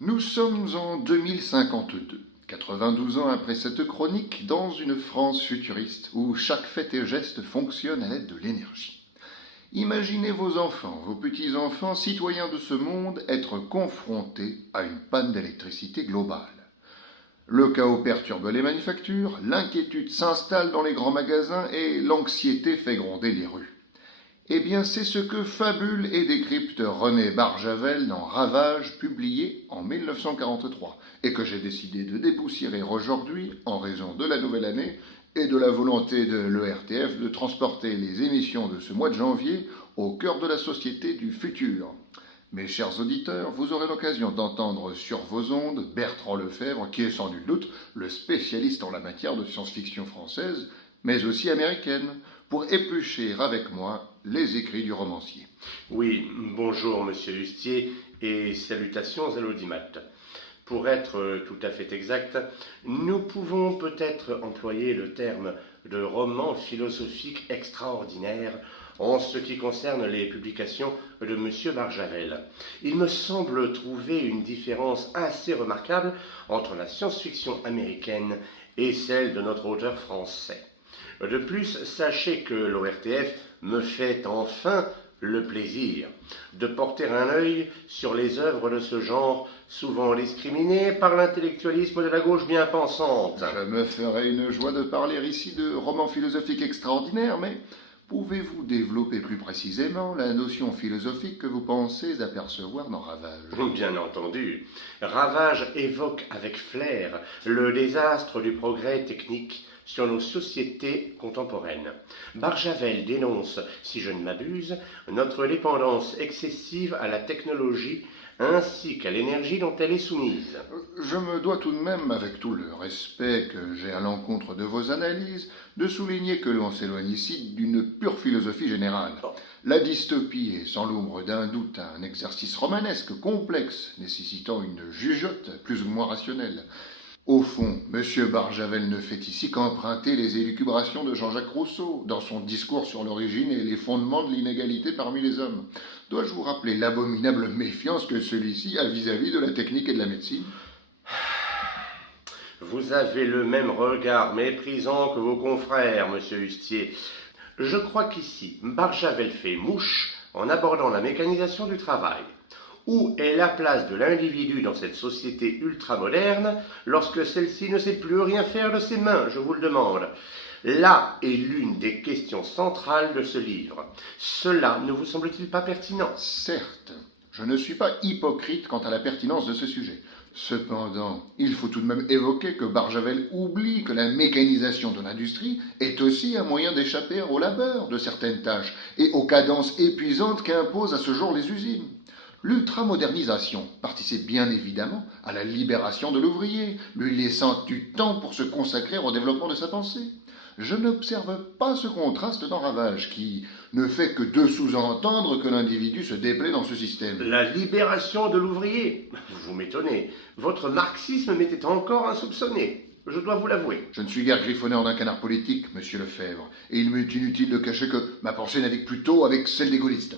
Nous sommes en 2052, 92 ans après cette chronique, dans une France futuriste où chaque fait et geste fonctionne à l'aide de l'énergie. Imaginez vos enfants, vos petits-enfants, citoyens de ce monde, être confrontés à une panne d'électricité globale. Le chaos perturbe les manufactures, l'inquiétude s'installe dans les grands magasins et l'anxiété fait gronder les rues. Eh bien, c'est ce que fabule et décrypte René Barjavel dans Ravage, publié en 1943, et que j'ai décidé de dépoussiérer aujourd'hui en raison de la nouvelle année et de la volonté de l'ERTF de transporter les émissions de ce mois de janvier au cœur de la société du futur. Mes chers auditeurs, vous aurez l'occasion d'entendre sur vos ondes Bertrand Lefebvre, qui est sans nul doute le spécialiste en la matière de science-fiction française, mais aussi américaine, pour éplucher avec moi les écrits du romancier. Oui, bonjour Monsieur Hustier et salutations à l'audimat. Pour être tout à fait exact, nous pouvons peut-être employer le terme de roman philosophique extraordinaire en ce qui concerne les publications de Monsieur Barjavel. Il me semble trouver une différence assez remarquable entre la science-fiction américaine et celle de notre auteur français. De plus, sachez que l'ORTF me fait enfin le plaisir de porter un œil sur les œuvres de ce genre, souvent discriminées par l'intellectualisme de la gauche bien pensante. Je me ferai une joie de parler ici de romans philosophiques extraordinaires, mais pouvez-vous développer plus précisément la notion philosophique que vous pensez apercevoir dans Ravage? Bien entendu, Ravage évoque avec flair le désastre du progrès technique sur nos sociétés contemporaines. Barjavel dénonce, si je ne m'abuse, notre dépendance excessive à la technologie ainsi qu'à l'énergie dont elle est soumise. Je me dois tout de même, avec tout le respect que j'ai à l'encontre de vos analyses, de souligner que l'on s'éloigne ici d'une pure philosophie générale. La dystopie est sans l'ombre d'un doute un exercice romanesque, complexe, nécessitant une jugeote plus ou moins rationnelle. Au fond, M. Barjavel ne fait ici qu'emprunter les élucubrations de Jean-Jacques Rousseau dans son discours sur l'origine et les fondements de l'inégalité parmi les hommes. Dois-je vous rappeler l'abominable méfiance que celui-ci a vis-à-vis de la technique et de la médecine? Vous avez le même regard méprisant que vos confrères, monsieur Hustier. Je crois qu'ici, Barjavel fait mouche en abordant la mécanisation du travail. Où est la place de l'individu dans cette société ultramoderne lorsque celle-ci ne sait plus rien faire de ses mains, je vous le demande? Là est l'une des questions centrales de ce livre. Cela ne vous semble-t-il pas pertinent? Certes, je ne suis pas hypocrite quant à la pertinence de ce sujet. Cependant, il faut tout de même évoquer que Barjavel oublie que la mécanisation de l'industrie est aussi un moyen d'échapper au labeur de certaines tâches et aux cadences épuisantes qu'imposent à ce jour les usines. L'ultramodernisation participe bien évidemment à la libération de l'ouvrier, lui laissant du temps pour se consacrer au développement de sa pensée. Je n'observe pas ce contraste dans Ravage, qui ne fait que de sous-entendre que l'individu se déplaît dans ce système. La libération de l'ouvrier? Vous m'étonnez. Votre marxisme m'était encore insoupçonné. Je dois vous l'avouer. Je ne suis guère griffonneur d'un canard politique, monsieur Lefebvre, et il m'est inutile de cacher que ma pensée navigue plutôt avec celle des gaullistes.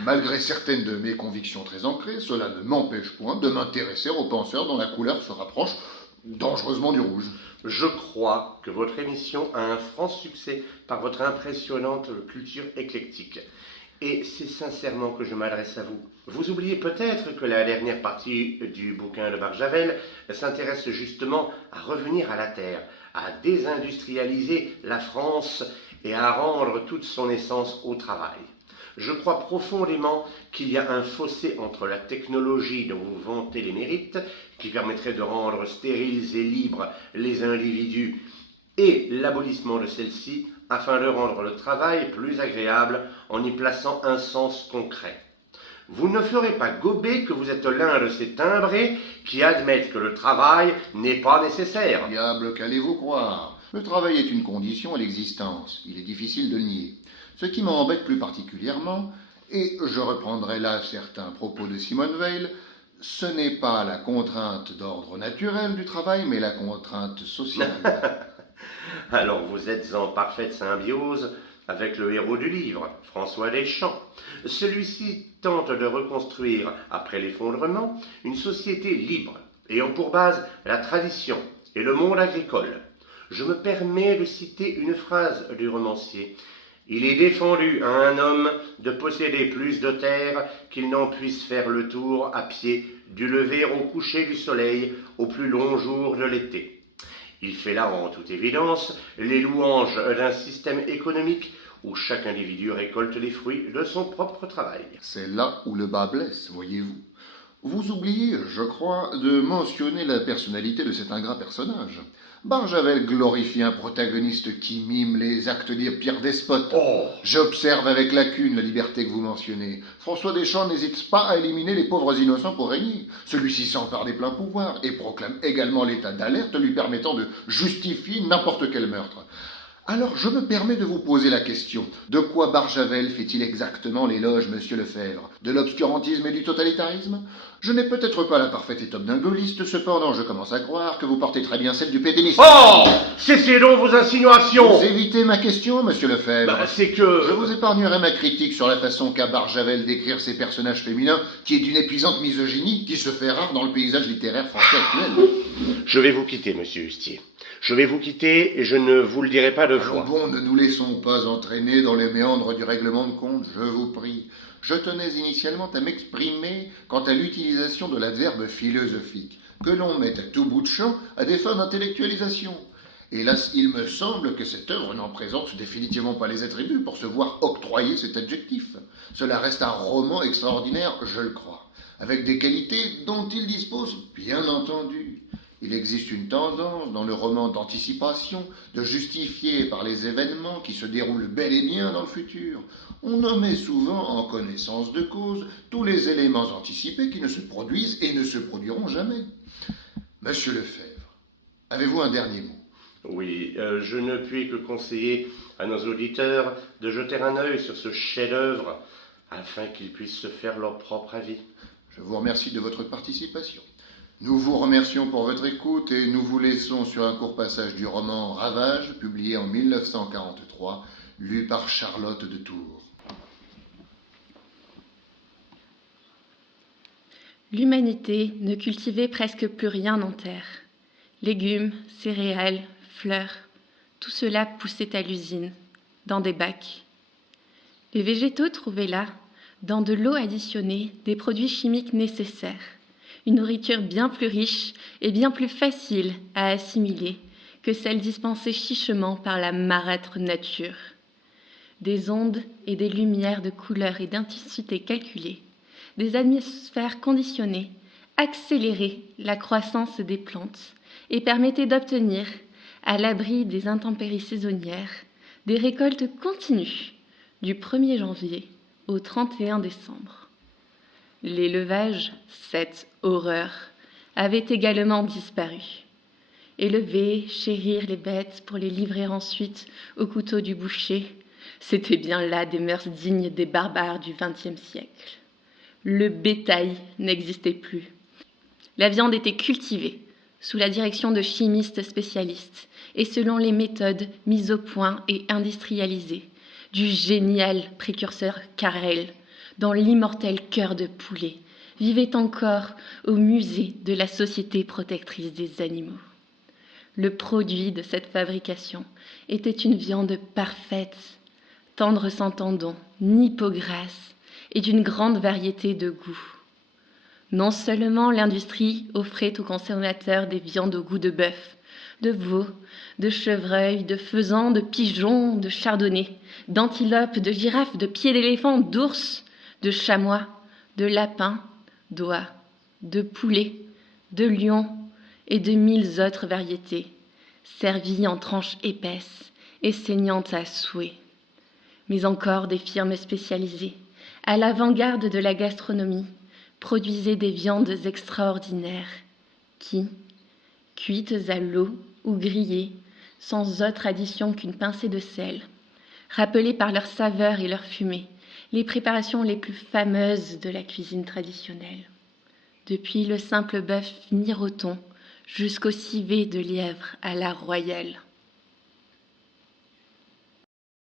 Malgré certaines de mes convictions très ancrées, cela ne m'empêche point de m'intéresser aux penseurs dont la couleur se rapproche dangereusement du rouge. Je crois que votre émission a un franc succès par votre impressionnante culture éclectique. Et c'est sincèrement que je m'adresse à vous. Vous oubliez peut-être que la dernière partie du bouquin de Barjavel s'intéresse justement à revenir à la terre, à désindustrialiser la France et à rendre toute son essence au travail. Je crois profondément qu'il y a un fossé entre la technologie dont vous vantez les mérites, qui permettrait de rendre stériles et libres les individus, et l'abolissement de celle-ci, afin de rendre le travail plus agréable en y plaçant un sens concret. Vous ne ferez pas gober que vous êtes l'un de ces timbrés qui admettent que le travail n'est pas nécessaire. Diable, qu'allez-vous croire? Le travail est une condition à l'existence, il est difficile de le nier. Ce qui m'embête plus particulièrement, et je reprendrai là certains propos de Simone Weil, ce n'est pas la contrainte d'ordre naturel du travail, mais la contrainte sociale. Alors vous êtes en parfaite symbiose avec le héros du livre, François Deschamps. Celui-ci tente de reconstruire, après l'effondrement, une société libre, ayant pour base la tradition et le monde agricole. Je me permets de citer une phrase du romancier. « Il est défendu à un homme de posséder plus de terre qu'il n'en puisse faire le tour à pied du lever au coucher du soleil au plus long jour de l'été. » Il fait là, en toute évidence, les louanges d'un système économique où chaque individu récolte les fruits de son propre travail. C'est là où le bas blesse, voyez-vous. Vous oubliez, je crois, de mentionner la personnalité de cet ingrat personnage. Barjavel glorifie un protagoniste qui mime les actes des pires despotes. Oh! J'observe avec lacune la liberté que vous mentionnez. François Deschamps n'hésite pas à éliminer les pauvres innocents pour régner. Celui-ci s'empare des pleins pouvoirs et proclame également l'état d'alerte lui permettant de justifier n'importe quel meurtre. Alors je me permets de vous poser la question. De quoi Barjavel fait-il exactement l'éloge, monsieur Lefebvre? De l'obscurantisme et du totalitarisme? Je n'ai peut-être pas la parfaite étoffe d'un gaulliste, cependant je commence à croire que vous portez très bien celle du pétainisme. Oh! Cessez donc vos insinuations! Vous évitez ma question, monsieur Lefebvre. C'est que... Je vous épargnerai ma critique sur la façon qu'a Barjavel d'écrire ses personnages féminins, qui est d'une épuisante misogynie, qui se fait rare dans le paysage littéraire français actuel. Je vais vous quitter, monsieur Hustier. Je vais vous quitter et je ne vous le dirai pas deux fois. Bon, ne nous laissons pas entraîner dans les méandres du règlement de compte, je vous prie. Je tenais initialement à m'exprimer quant à l'utilisation de l'adverbe philosophique, que l'on met à tout bout de champ à des fins d'intellectualisation. Hélas, il me semble que cette œuvre n'en présente définitivement pas les attributs pour se voir octroyer cet adjectif. Cela reste un roman extraordinaire, je le crois, avec des qualités dont il dispose, bien entendu. Il existe une tendance dans le roman d'anticipation, de justifier par les événements qui se déroulent bel et bien dans le futur. On omet souvent, en connaissance de cause, tous les éléments anticipés qui ne se produisent et ne se produiront jamais. Monsieur Lefebvre, avez-vous un dernier mot? Oui, je ne puis que conseiller à nos auditeurs de jeter un œil sur ce chef-d'œuvre afin qu'ils puissent se faire leur propre avis. Je vous remercie de votre participation. Nous vous remercions pour votre écoute et nous vous laissons sur un court passage du roman Ravage, publié en 1943, lu par Charlotte de Tours. L'humanité ne cultivait presque plus rien en terre. Légumes, céréales, fleurs, tout cela poussait à l'usine, dans des bacs. Les végétaux trouvaient là, dans de l'eau additionnée, des produits chimiques nécessaires. Une nourriture bien plus riche et bien plus facile à assimiler que celle dispensée chichement par la marâtre nature. Des ondes et des lumières de couleur et d'intensité calculées, des atmosphères conditionnées, accéléraient la croissance des plantes et permettaient d'obtenir, à l'abri des intempéries saisonnières, des récoltes continues du 1er janvier au 31 décembre. L'élevage, cette horreur, avait également disparu. Élever, chérir les bêtes pour les livrer ensuite au couteau du boucher, c'était bien là des mœurs dignes des barbares du XXe siècle. Le bétail n'existait plus. La viande était cultivée sous la direction de chimistes spécialistes et selon les méthodes mises au point et industrialisées du génial précurseur Carrel, dont l'immortel cœur de poulet vivait encore au musée de la Société protectrice des animaux. Le produit de cette fabrication était une viande parfaite, tendre sans tendons, ni peau grasse, et d'une grande variété de goûts. Non seulement l'industrie offrait aux consommateurs des viandes au goût de bœuf, de veau, de chevreuil, de faisan, de pigeon, de chardonnay, d'antilope, de girafe, de pied d'éléphant, d'ours, de chamois, de lapins, d'oies, de poulets, de lions et de 1000 autres variétés, servies en tranches épaisses et saignantes à souhait. Mais encore des firmes spécialisées, à l'avant-garde de la gastronomie, produisaient des viandes extraordinaires qui, cuites à l'eau ou grillées, sans autre addition qu'une pincée de sel, rappelaient par leur saveur et leur fumée les préparations les plus fameuses de la cuisine traditionnelle. Depuis le simple bœuf miroton jusqu'au civet de lièvre à la royale.